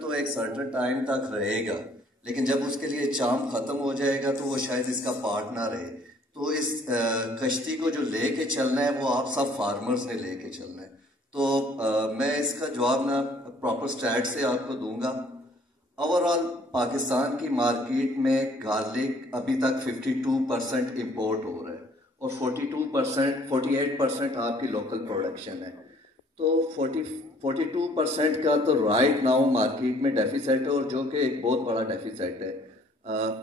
तो एक certain time तक रहेगा, लेकिन जब उसके लिए चार्म खत्म हो जाएगा तो वो शायद इसका पार्ट ना रहे। तो इस कश्ती को जो लेके चलना है वो आप सब फार्मर्स ने लेके चलना है। तो मैं इसका जवाब ना प्रॉपर स्टैट से आपको दूंगा। ओवरऑल पाकिस्तान की मार्केट में गार्लिक अभी तक 52% इम्पोर्ट हो रहा है और 48% आपकी लोकल प्रोडक्शन है। तो 42% का तो राइट नाउ मार्केट में डेफिसिट है, और जो कि एक बहुत बड़ा डेफिसिट है।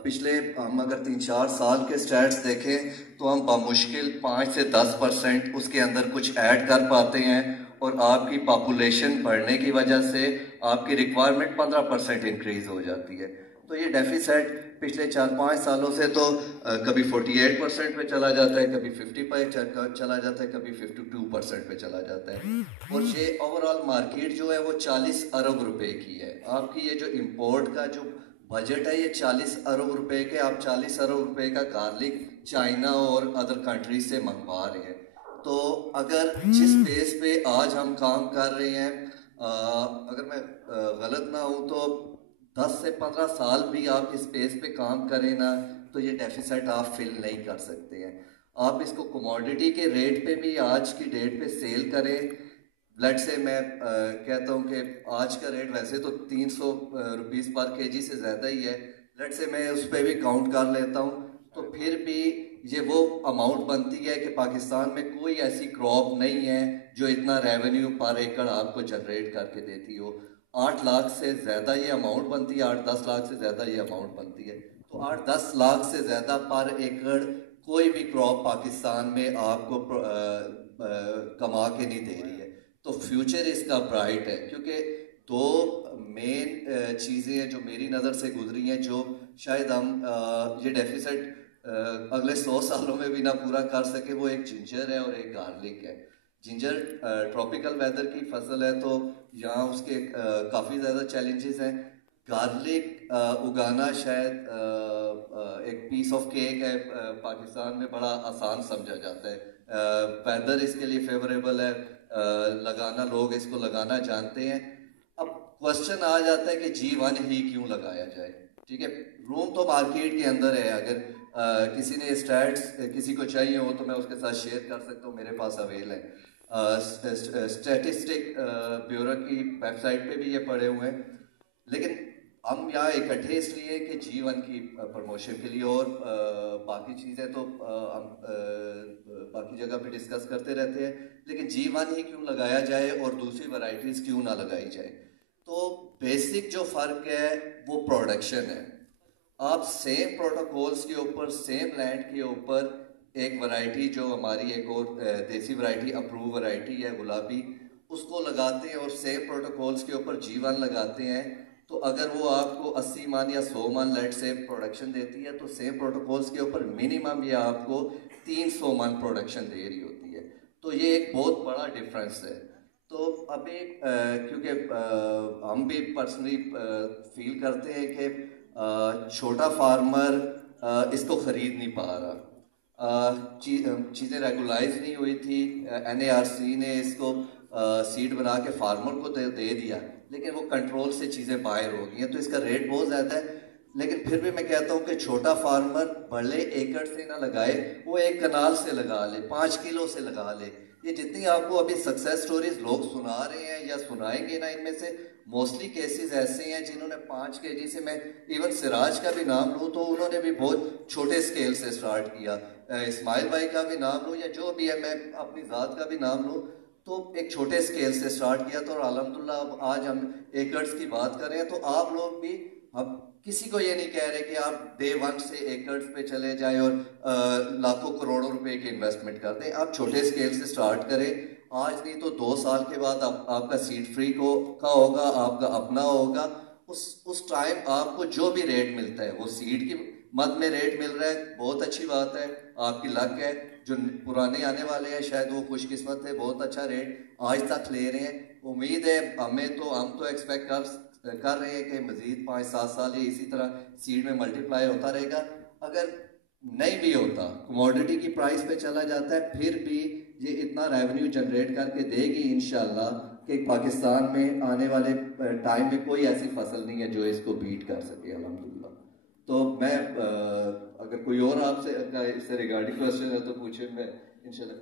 पिछले हम अगर 3-4 साल के स्टैट्स देखें तो हम बामुश्किल 5 से 10% उसके अंदर कुछ ऐड कर पाते हैं, और आपकी पॉपुलेशन बढ़ने की वजह से आपकी रिक्वायरमेंट 15% इंक्रीज हो जाती है। तो ये डेफिसिट पिछले 4-5 सालों से तो कभी 48% पे चला जाता है, कभी 50 पे चला जाता है, कभी 52% पे चला जाता है। और ये ओवरऑल मार्केट जो है वो 40 अरब रुपए की है। आपकी ये जो इम्पोर्ट का जो बजट है ये 40 अरब रुपए के, आप 40 अरब रुपए का गार्लिक चाइना और अदर कंट्रीज से मंगवा रहे हैं। तो अगर जिस बेस पे आज हम काम कर रहे हैं, अगर मैं गलत ना हूं तो 10 से 15 साल भी आप इस बेस पे काम करें ना, तो ये डेफिसिट आप फिल नहीं कर सकते हैं। आप इसको कमोडिटी के रेट पे भी आज की डेट पे सेल करें। लेट से मैं कहता हूँ कि आज का रेट वैसे तो 300 रुपीज़ पर केजी से ज़्यादा ही है। लेट से मैं उस पर भी काउंट कर लेता हूँ, तो फिर भी ये वो अमाउंट बनती है कि पाकिस्तान में कोई ऐसी क्रॉप नहीं है जो इतना रेवेन्यू पर एकड़ आपको जनरेट करके देती हो। 8 लाख से ज़्यादा ये अमाउंट बनती है, 8-10 लाख से ज़्यादा ये अमाउंट बनती है। तो 8-10 लाख से ज़्यादा पर एकड़ कोई भी क्रॉप पाकिस्तान में आपको कमा के नहीं दे रही है। तो फ्यूचर इसका ब्राइट है, क्योंकि दो मेन चीज़ें हैं जो मेरी नज़र से गुजरी हैं, जो शायद हम ये डेफिसिट अगले 100 सालों में भी ना पूरा कर सके। वो एक जिंजर है और एक गार्लिक है। जिंजर ट्रॉपिकल वेदर की फसल है, तो यहाँ उसके काफ़ी ज़्यादा चैलेंजेस हैं। गार्लिक उगाना शायद एक पीस ऑफ केक है, पाकिस्तान में बड़ा आसान समझा जाता है। वेदर इसके लिए फेवरेबल है, लगाना लोग इसको लगाना जानते हैं। अब क्वेश्चन आ जाता है कि G1 ही क्यों लगाया जाए। ठीक है, रूम तो मार्केट के अंदर है। अगर किसी ने स्टैट्स किसी को चाहिए हो तो मैं उसके साथ शेयर कर सकता हूँ, मेरे पास अवेल है। स्टैटिस्टिक ब्यूरो की वेबसाइट पे भी ये पड़े हुए हैं। लेकिन हम यहाँ इकट्ठे इसलिए कि G1 की प्रमोशन के लिए, और बाकी चीज़ें तो हम बाकी जगह पे डिस्कस करते रहते हैं। लेकिन G1 ही क्यों लगाया जाए और दूसरी वैरायटीज़ क्यों ना लगाई जाए। तो बेसिक जो फ़र्क है वो प्रोडक्शन है। आप सेम प्रोटोकॉल्स के ऊपर, सेम लैंड के ऊपर एक वैरायटी जो हमारी एक और देसी वैरायटी अप्रूव वैरायटी है गुलाबी, उसको लगाते हैं और सेम प्रोटोकॉल्स के ऊपर G1 लगाते हैं। तो अगर वो आपको 80 मन या 100 मन लेट से प्रोडक्शन देती है, तो सेम प्रोटोकॉल्स के ऊपर मिनिमम ये आपको 300 मन प्रोडक्शन दे रही होती है। तो ये एक बहुत बड़ा डिफरेंस है। तो अभी क्योंकि हम भी पर्सनली फील करते हैं कि छोटा फार्मर इसको ख़रीद नहीं पा रहा। चीज़ें रेगुलाइज नहीं हुई थी। NARC ने इसको सीड बना के फार्मर को दे दिया, लेकिन वो कंट्रोल से चीज़ें बाहर हो गई हैं, तो इसका रेट बहुत ज़्यादा है। लेकिन फिर भी मैं कहता हूँ कि छोटा फार्मर बड़े एकड़ से ना लगाए, वो एक कनाल से लगा ले, 5 किलो से लगा ले। ये जितनी आपको अभी सक्सेस स्टोरीज लोग सुना रहे हैं या सुनाएंगे ना, इनमें से मोस्टली केसेस ऐसे हैं जिन्होंने 5 kg से, मैं इवन सिराज का भी नाम लूँ तो उन्होंने भी बहुत छोटे स्केल से स्टार्ट किया। इस्माइल भाई का भी नाम लूँ या जो भी है, मैं अपनी ज़ात का भी नाम लूँ, तो एक छोटे स्केल से स्टार्ट किया। तो अल्हम्दुलिल्लाह अब आज हम एकर्स की बात करें तो आप लोग भी, अब किसी को ये नहीं कह रहे कि आप डे 1 से एकर्स पे चले जाएं और लाखों करोड़ों रुपए की इन्वेस्टमेंट कर दें। आप छोटे स्केल से स्टार्ट करें। आज नहीं तो 2 साल के बाद आपका सीड फ्री का होगा, आपका अपना होगा। उस टाइम आपको जो भी रेट मिलता है, वो सीड की मद में रेट मिल रहा है, बहुत अच्छी बात है, आपकी लक है। जो पुराने आने वाले हैं शायद वो खुशकिस्मत है, बहुत अच्छा रेट आज तक ले रहे हैं। उम्मीद है हम तो एक्सपेक्ट कर रहे हैं कि मज़ीद 5-7 साल ये इसी तरह सीड में मल्टीप्लाई होता रहेगा। अगर नहीं भी होता, कमोडिटी की प्राइस पे चला जाता है, फिर भी ये इतना रेवेन्यू जनरेट करके देगी इंशाल्लाह। कि पाकिस्तान में आने वाले टाइम में कोई ऐसी फसल नहीं है जो इसको बीट कर सके अल्हम्दुलिल्लाह। तो मैं अगर कोई और आपसे इससे रिगार्डिंग क्वेश्चन है तो पूछे, मैं इंशाल्लाह।